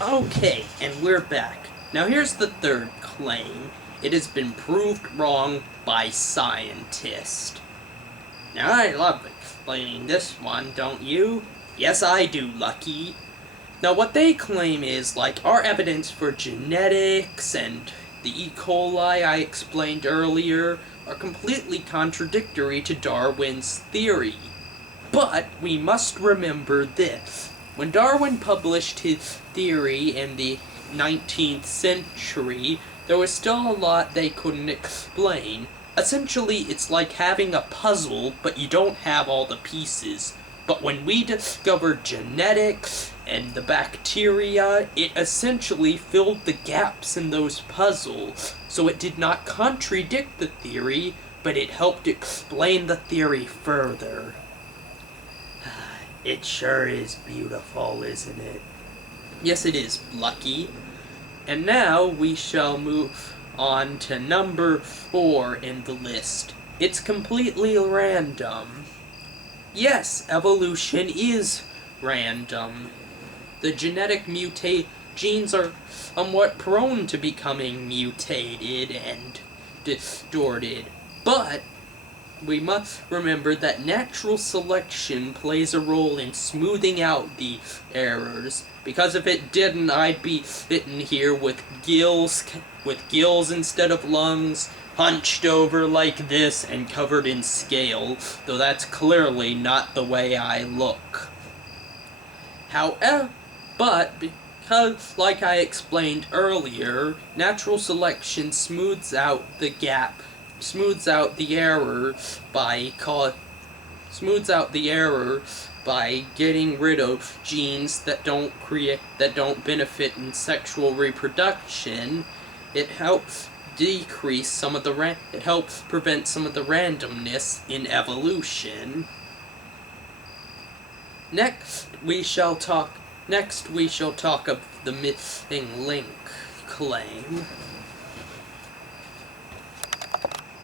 Okay, and we're back. Now here's the third claim. It has been proved wrong by scientists. Now I love explaining this one, don't you? Yes, I do, Lucky. Now what they claim is, like, our evidence for genetics and the E. coli I explained earlier are completely contradictory to Darwin's theory. But we must remember this. When Darwin published his theory in the 19th century, there was still a lot they couldn't explain. Essentially, it's like having a puzzle, but you don't have all the pieces. But when we discovered genetics and the bacteria, it essentially filled the gaps in those puzzles. So it did not contradict the theory, but it helped explain the theory further. It sure is beautiful, isn't it? Yes, it is, Lucky. And now we shall move on to number 4 in the list. It's completely random. Yes, evolution is random. The genetic genes are somewhat prone to becoming mutated and distorted. But we must remember that natural selection plays a role in smoothing out the errors. Because if it didn't, I'd be sitting here with gills instead of lungs, hunched over like this, and covered in scale, though that's clearly not the way I look. However, but because, like I explained earlier, natural selection smooths out the error by getting rid of genes that don't benefit in sexual reproduction. It helps prevent some of the randomness in evolution. Next we shall talk of the missing link claim.